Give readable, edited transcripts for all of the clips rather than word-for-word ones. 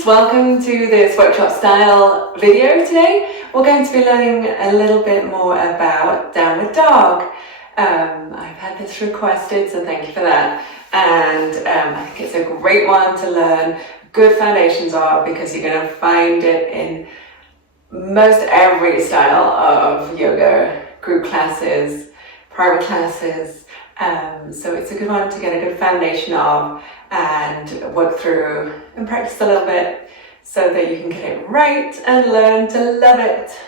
friends, welcome to this workshop style video today. We're going to be learning a little bit more about downward dog. I've had this requested, so thank you for that. And I think it's a great one to learn good foundations of, because you're going to find it in most every style of yoga, group classes, private classes. So it's a good one to get a good foundation of and work through and practice a little bit so that you can get it right and learn to love it.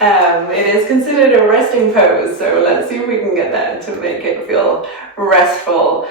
It is considered a resting pose, so let's see if we can get that to make it feel restful.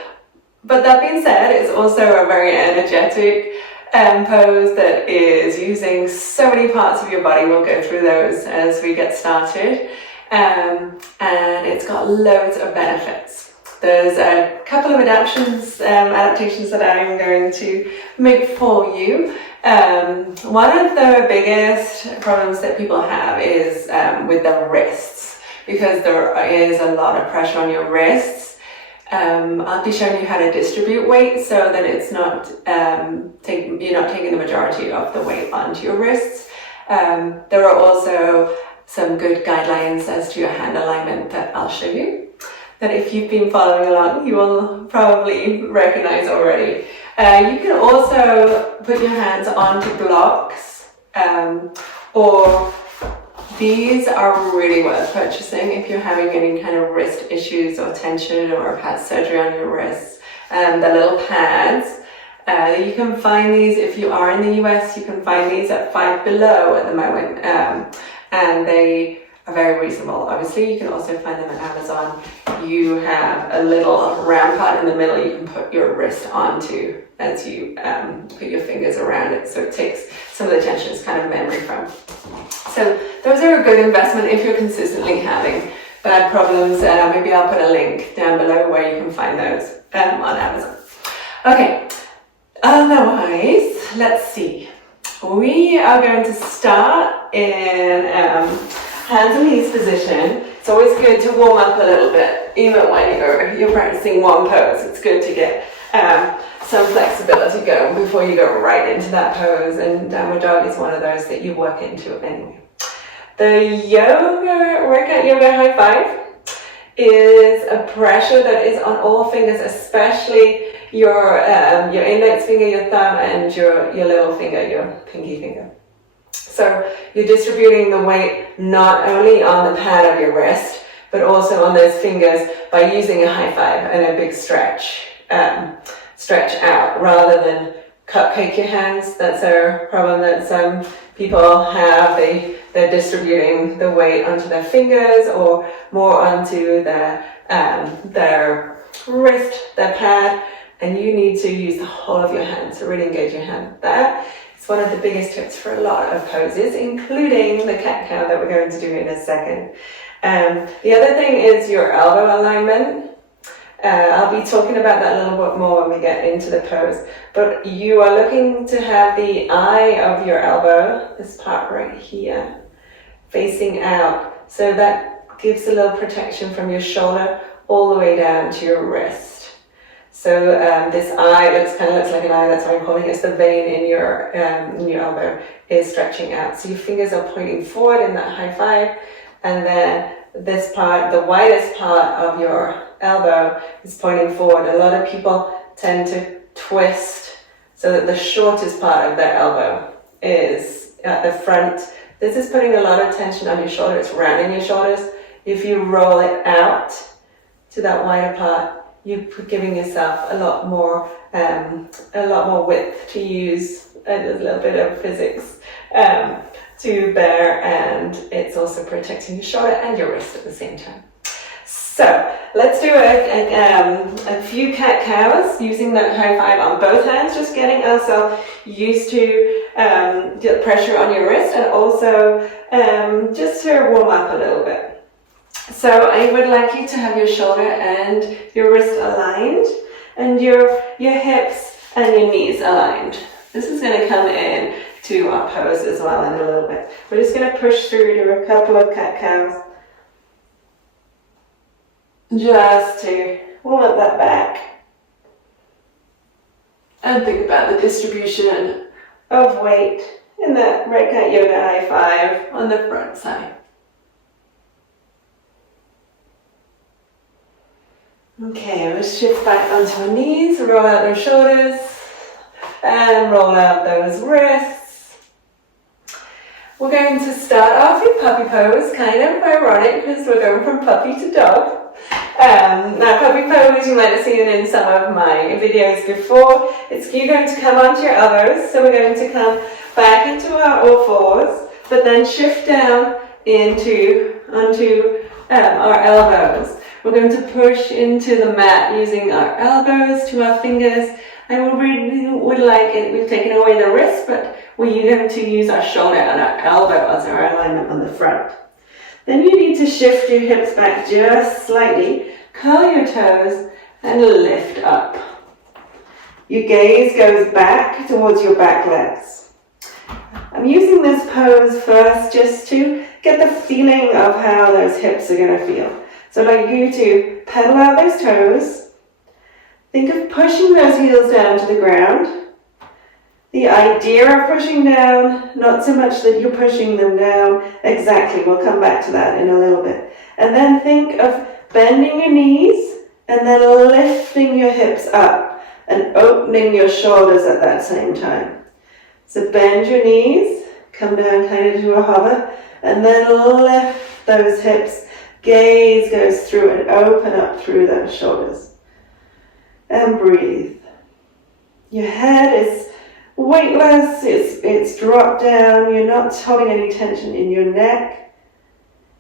But that being said, it's also a very energetic pose that is using so many parts of your body. We'll go through those as we get started. And it's got loads of benefits. There's a couple of adaptations that I'm going to make for you. One of the biggest problems that people have is with the wrists, because there is a lot of pressure on your wrists. I'll be showing you how to distribute weight so that it's not you're not taking the majority of the weight onto your wrists. There are also some good guidelines as to your hand alignment that I'll show you, that if you've been following along, you will probably recognize already. You can also put your hands onto blocks, or these are really worth purchasing if you're having any kind of wrist issues or tension, or have had surgery on your wrists. The little pads, you can find these if you are in the US. You can find these at Five Below at the moment, and they are very reasonable. Obviously, you can also find them at Amazon. You have a little round part in the middle you can put your wrist onto as you put your fingers around it, so it takes some of the tension, it's kind of memory foam. So those are a good investment if you're consistently having bad problems. Maybe I'll put a link down below where you can find those on Amazon. Okay, otherwise, let's see. We are going to start in hands and knees position. It's always good to warm up a little bit, even when you're practicing one pose. It's good to get some flexibility going before you go right into that pose, and downward dog is one of those that you work into anyway. The workout yoga high five is a pressure that is on all fingers, especially your index finger, your thumb, and your little finger, your pinky finger. So you're distributing the weight not only on the pad of your wrist, but also on those fingers by using a high five and a big stretch out, rather than cupcake your hands. That's a problem that some people have. They're distributing the weight onto their fingers or more onto their wrist, their pad, and you need to use the whole of your hand to really engage your hand. That is one of the biggest tips for a lot of poses, including the cat-cow that we're going to do in a second. The other thing is your elbow alignment. I'll be talking about that a little bit more when we get into the pose, but you are looking to have the eye of your elbow, this part right here, facing out, so that gives a little protection from your shoulder all the way down to your wrist. So this eye kind of looks like an eye. That's why I'm calling it. It's the vein in your elbow is stretching out. So your fingers are pointing forward in that high five, and then this part, the widest part of your elbow, is pointing forward. A lot of people tend to twist so that the shortest part of their elbow is at the front. This is putting a lot of tension on your shoulder. It's rounding your shoulders. If you roll it out to that wider part, you're giving yourself a lot more width to use. There's a little bit of physics to bear, and it's also protecting your shoulder and your wrist at the same time. So let's do a few cat-cows using that high five on both hands, just getting ourselves used to the pressure on your wrist, and also just to warm up a little bit. So I would like you to have your shoulder and your wrist aligned, and your hips and your knees aligned. This is going to come in to our pose as well in a little bit. We're just going to push through to a couple of cat-cows, just to warm up that back and think about the distribution of weight in that redcatyoga high five on the front side. Okay, let's shift back onto our knees, roll out those shoulders, and roll out those wrists. We're going to start off in puppy pose, kind of ironic because we're going from puppy to dog. Now puppy pose, you might have seen it in some of my videos before. You're going to come onto your elbows, so we're going to come back into our all fours, but then shift down onto our elbows. We're going to push into the mat using our elbows to our fingers. I really would like it, we've taken away the wrist, but we're going to use our shoulder and our elbow as our alignment on the front. Then you need to shift your hips back just slightly, curl your toes, and lift up. Your gaze goes back towards your back legs. I'm using this pose first just to get the feeling of how those hips are going to feel. So I'd like you to pedal out those toes. Think of pushing those heels down to the ground. The idea of pushing down, not so much that you're pushing them down exactly, we'll come back to that in a little bit. And then think of bending your knees and then lifting your hips up and opening your shoulders at that same time. So bend your knees, come down kind of to a hover, and then lift those hips. Gaze goes through and open up through those shoulders. And breathe. Your head is weightless, it's dropped down, you're not holding any tension in your neck.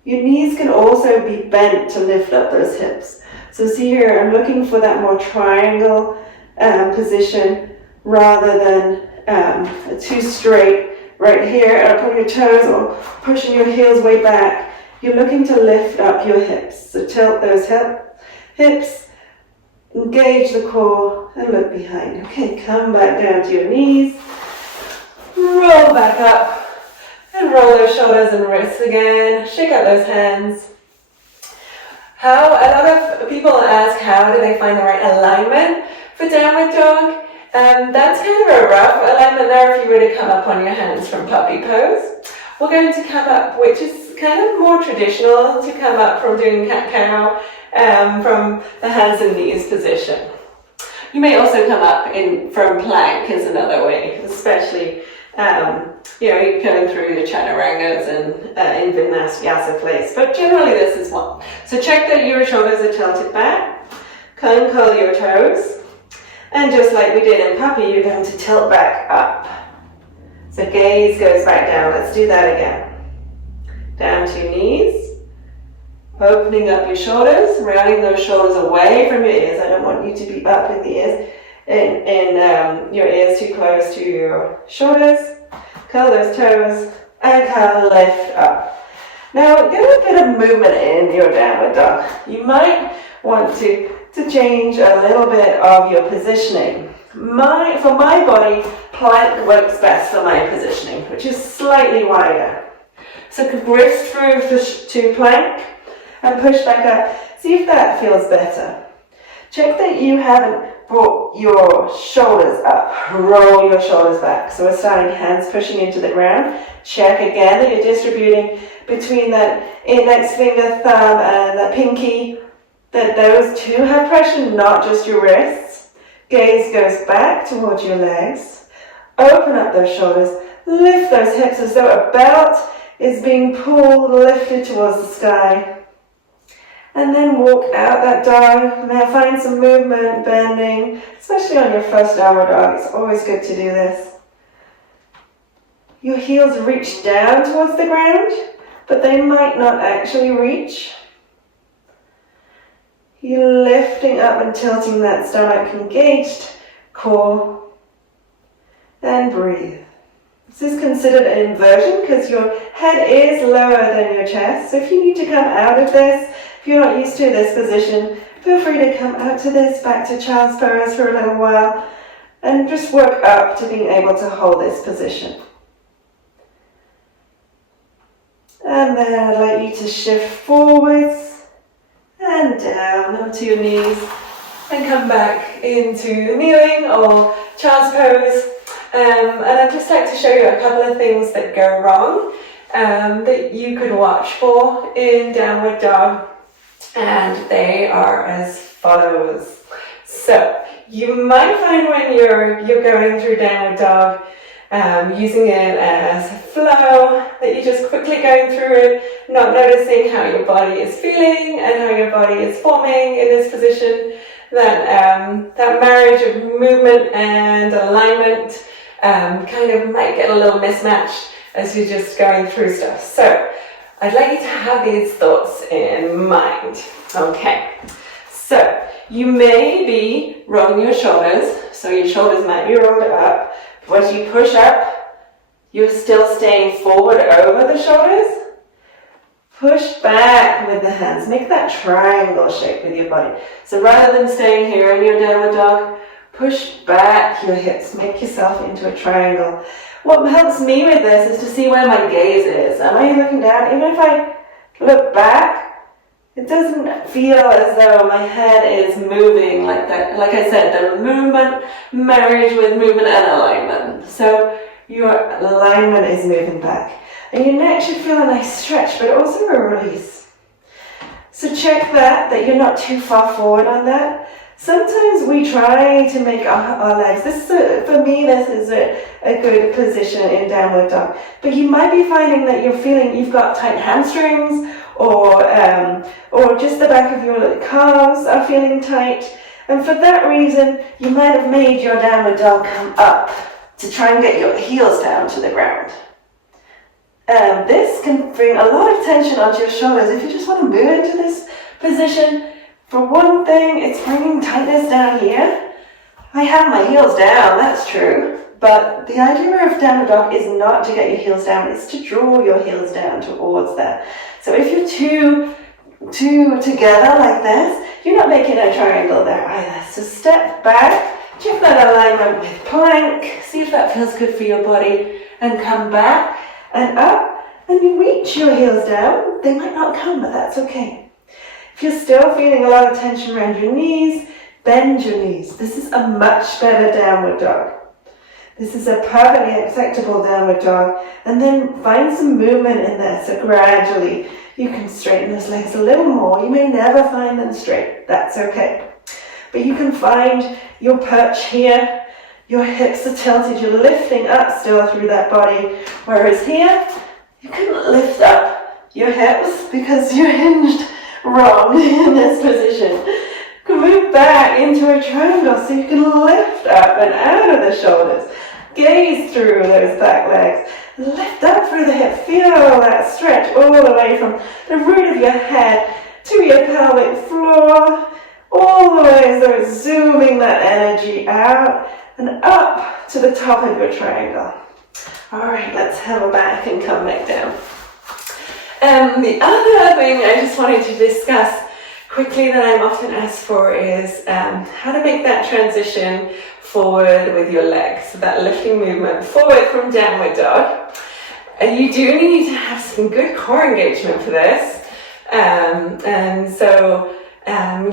Your knees can also be bent to lift up those hips. So see here, I'm looking for that more triangle position rather than too straight. Right here, up on your toes or pushing your heels way back. You're looking to lift up your hips. So tilt those hips, engage the core, and look behind. Okay, come back down to your knees. Roll back up. And roll those shoulders and wrists again. Shake out those hands. A lot of people ask how do they find the right alignment for downward dog. That's kind of a rough alignment there if you were to come up on your hands from puppy pose. We're going to come up, which is kind of more traditional to come up from doing cat-cow, from the hands and knees position. You may also come up from plank is another way, especially you're coming through the chaturangas and in Vinyasa place, but generally this is one. So check that your shoulders are tilted back, curl your toes, and just like we did in puppy, you're going to tilt back up. So gaze goes back down. Let's do that again. Down to your knees, opening up your shoulders, rounding those shoulders away from your ears. I don't want you to be up with the ears, your ears too close to your shoulders. Curl those toes and curl, lift up. Now get a bit of movement in your downward dog. You might want to change a little bit of your positioning. For my body, plank works best for my positioning, which is slightly wider. So wrist through to plank and push back up. See if that feels better. Check that you haven't brought your shoulders up. Roll your shoulders back. So we're starting hands pushing into the ground. Check again that you're distributing between that index finger, thumb, and the pinky, that those two have pressure, not just your wrists. Gaze goes back towards your legs. Open up those shoulders. Lift those hips as though a belt is being pulled, lifted towards the sky. And then walk out that dog. Now find some movement, bending, especially on your first downward dog. It's always good to do this. Your heels reach down towards the ground, but they might not actually reach. You're lifting up and tilting that stomach, engaged core, and breathe. This is considered an inversion because your head is lower than your chest. So if you need to come out of this, if you're not used to this position, feel free to come out to this, back to child's pose for a little while, and just work up to being able to hold this position. And then I'd like you to shift forwards and down onto your knees and come back into kneeling or child's pose. And I'd just like to show you a couple of things that go wrong that you could watch for in downward dog, and they are as follows. So you might find when you're going through downward dog, using it as a flow, that you're just quickly going through it, not noticing how your body is feeling and how your body is forming in this position. That marriage of movement and alignment kind of might get a little mismatched as you're just going through stuff. So I'd like you to have these thoughts in mind. Okay, so you may be rolling your shoulders, so your shoulders might be rolled up. But as you push up, you're still staying forward over the shoulders. Push back with the hands. Make that triangle shape with your body. So rather than staying here in your downward dog, push back your hips. Make yourself into a triangle. What helps me with this is to see where my gaze is. Am I looking down? Even if I look back, it doesn't feel as though my head is moving like that. Like I said, the movement marriage with movement and alignment. So your alignment is moving back. And your neck should feel a nice stretch, but also a release. So check that you're not too far forward on that. Sometimes we try to make our legs, for me this is a good position in downward dog. But you might be finding that you've got tight hamstrings, or just the back of your calves are feeling tight. And for that reason, you might have made your downward dog come up to try and get your heels down to the ground. This can bring a lot of tension onto your shoulders. If you just want to move into this position, for one thing, it's bringing tightness down here. I have my heels down, that's true. But the idea of downward dog is not to get your heels down, it's to draw your heels down towards that. So if you're two together like this, you're not making a triangle there either. So step back, check that alignment with plank, see if that feels good for your body, and come back and up, and you reach your heels down. They might not come, but that's okay. If you're still feeling a lot of tension around your knees, bend your knees. This is a much better downward dog. This is a perfectly acceptable downward dog. And then find some movement in there. So gradually you can straighten those legs a little more. You may never find them straight. That's okay. But you can find your perch here. Your hips are tilted. You're lifting up still through that body. Whereas here, you can lift up your hips because you're hinged wrong in this position. You can move back into a triangle so you can lift up and out of the shoulders. Gaze through those back legs. Lift up through the hip. Feel that stretch all the way from the root of your head to your pelvic floor. All the way, so it's zooming that energy out and up to the top of your triangle. Alright, let's have a back and come back down. The other thing I just wanted to discuss quickly that I'm often asked for is how to make that transition forward with your legs. So that lifting movement forward from downward dog. And you do need to have some good core engagement for this. And so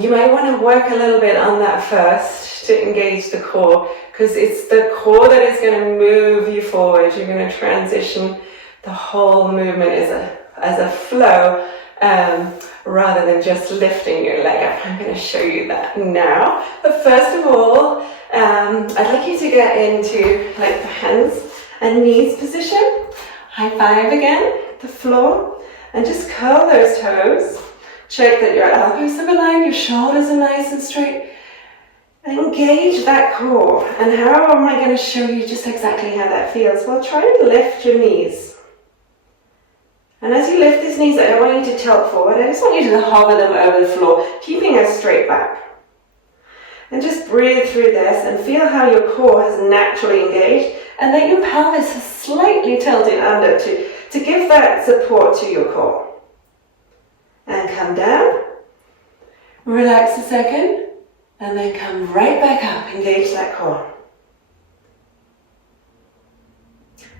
you might want to work a little bit on that first to engage the core, because it's the core that is going to move you forward. You're going to transition the whole movement as a flow, rather than just lifting your leg up. I'm going to show you that now. But first of all, I'd like you to get into like the hands and knees position. High five again, the floor, and just curl those toes. Check that your elbows are aligned, your shoulders are nice and straight. Engage that core. And how am I going to show you just exactly how that feels? Well, try and lift your knees. And as you lift these knees, I don't want you to tilt forward. I just want you to hover them over the floor, keeping a straight back. And just breathe through this and feel how your core has naturally engaged and that your pelvis is slightly tilted under to give that support to your core. And come down, relax a second, and then come right back up, engage that core.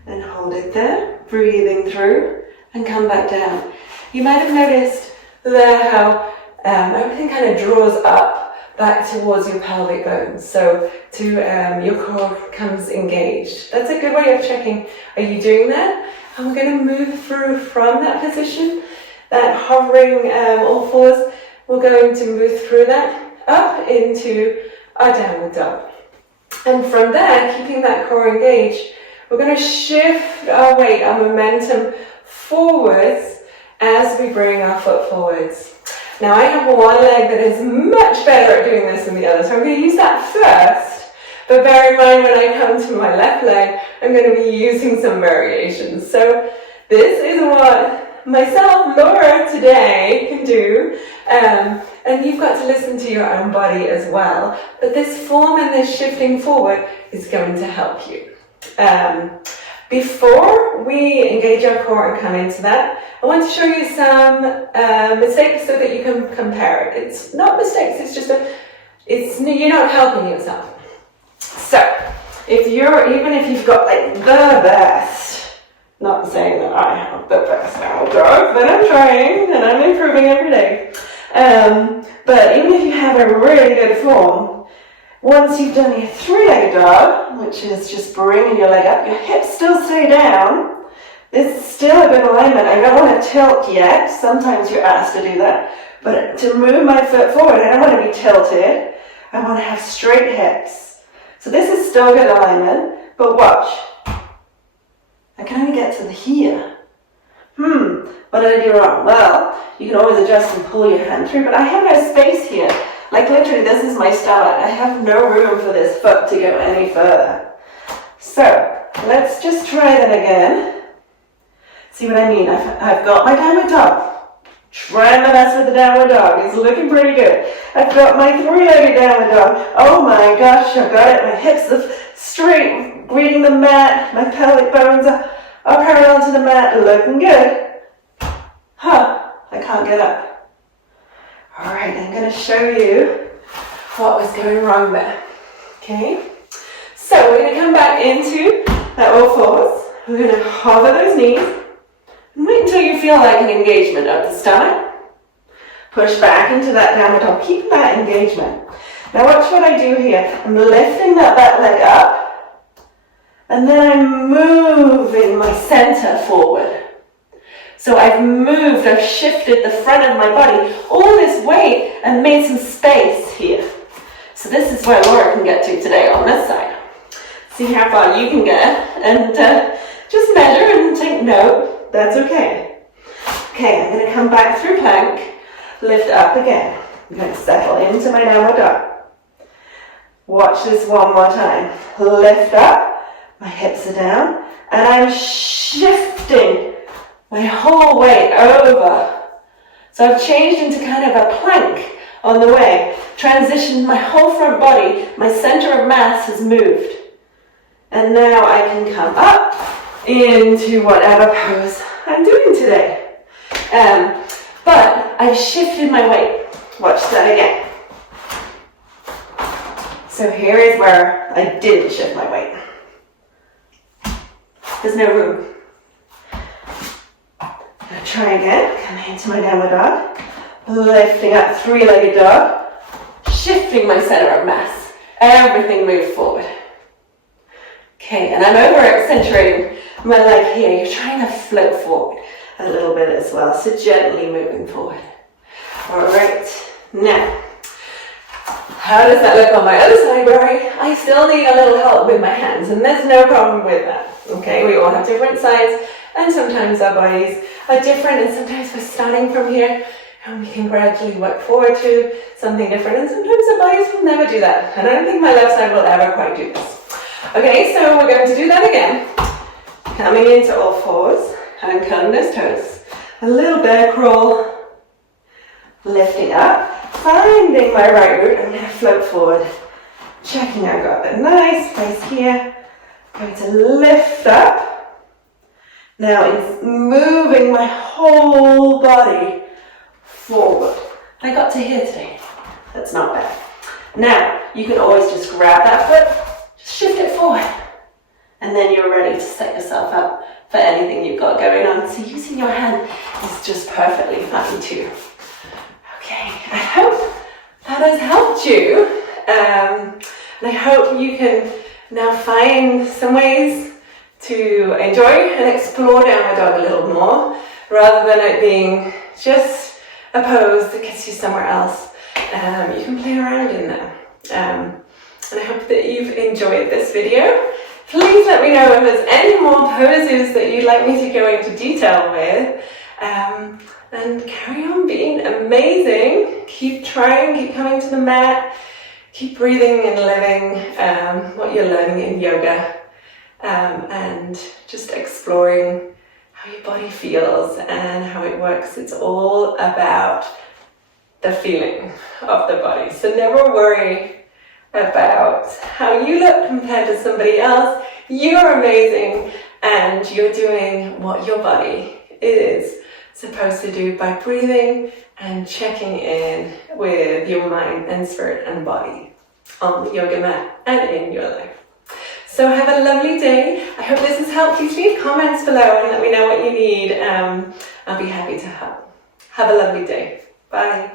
And hold it there, breathing through, and come back down. You might have noticed there how everything kind of draws up, back towards your pelvic bones. So your core comes engaged. That's a good way of checking, are you doing that? And we're going to move through from that position, that hovering all fours. We're going to move through that up into our downward dog. And from there, keeping that core engaged, we're going to shift our weight, our momentum forwards as we bring our foot forwards. Now I have one leg that is much better at doing this than the other, so I'm going to use that first. But bear in mind, when I come to my left leg, I'm going to be using some variations. So this is what myself, Laura, today can do. And you've got to listen to your own body as well. But this form and this shifting forward is going to help you. Before we engage our core and come into that, I want to show you some mistakes so that you can compare it. It's not mistakes, it's just you're not helping yourself. So, even if you've got like the best, not saying that I have the best downward dog, but I'm trying and I'm improving every day. But even if you have a really good form, once you've done your three-legged dog, which is just bringing your leg up, your hips still stay down. This is still a good alignment. I don't want to tilt yet. Sometimes you're asked to do that. But to move my foot forward, I don't want to be tilted. I want to have straight hips. So this is still good alignment, but watch. I can only get to here. What did I do wrong? Well, you can always adjust and pull your hand through, but I have no space here. Like literally, this is my stomach. I have no room for this foot to go any further. So, let's just try that again. See what I mean? I've got my downward dog. Trying my best with the downward dog. It's looking pretty good. I've got my three-legged downward dog. Oh my gosh, I've got it. My hips are straight, reading the mat. My pelvic bones are parallel to the mat. Looking good. I can't get up. Alright, I'm going to show you what was going wrong there. Okay? So we're going to come back into that all fours. We're going to hover those knees. And wait until you feel like an engagement of the stomach. Push back into that downward dog. Keep that engagement. Now watch what I do here. I'm lifting that back leg up. And then I'm moving my center forward. So I've shifted the front of my body, all this weight, and made some space here. So this is where Laura can get to today on this side. See how far you can get, and just measure and take note. That's okay. Okay, I'm going to come back through plank, lift up again. I'm going to settle into my downward dog. Watch this one more time. Lift up, my hips are down, and I'm shifting my whole weight over. So I've changed into kind of a plank on the way. Transitioned my whole front body. My center of mass has moved. And now I can come up into whatever pose I'm doing today. But I've shifted my weight. Watch that again. So here is where I didn't shift my weight. There's no room. Try again, coming into my downward dog, lifting up three-legged dog, shifting my center of mass, everything moves forward. Okay, and I'm over-accentuating my leg here. You're trying to float forward a little bit as well, so gently moving forward. All right, now, how does that look on my other side where I still need a little help with my hands, and there's no problem with that. Okay, we all have different sides, and sometimes our bodies are different, and sometimes we're starting from here and we can gradually work forward to something different, and sometimes our bodies will never do that, and I don't think my left side will ever quite do this. Okay, so we're going to do that again. Coming into all fours and curling those toes. A little bear crawl. Lifting up, finding my right root. I'm going to float forward. Checking I've got a nice place here. Going to lift up. Now it's moving my whole body forward. I got to here today. That's not bad. Now, you can always just grab that foot, just shift it forward. And then you're ready to set yourself up for anything you've got going on. So using your hand is just perfectly fine too. Okay, I hope that those helped you. And I hope you can now find some ways to enjoy and explore downward dog a little more, rather than it being just a pose that gets you somewhere else. You can play around in there. And I hope that you've enjoyed this video. Please let me know if there's any more poses that you'd like me to go into detail with. And carry on being amazing. Keep trying, keep coming to the mat, keep breathing and living what you're learning in yoga, and just exploring how your body feels and how it works. It's all about the feeling of the body. So never worry about how you look compared to somebody else. You're amazing, and you're doing what your body is supposed to do by breathing and checking in with your mind and spirit and body on the yoga mat and in your life. So have a lovely day. I hope this has helped. Please leave comments below and let me know what you need. I'll be happy to help. Have a lovely day. Bye.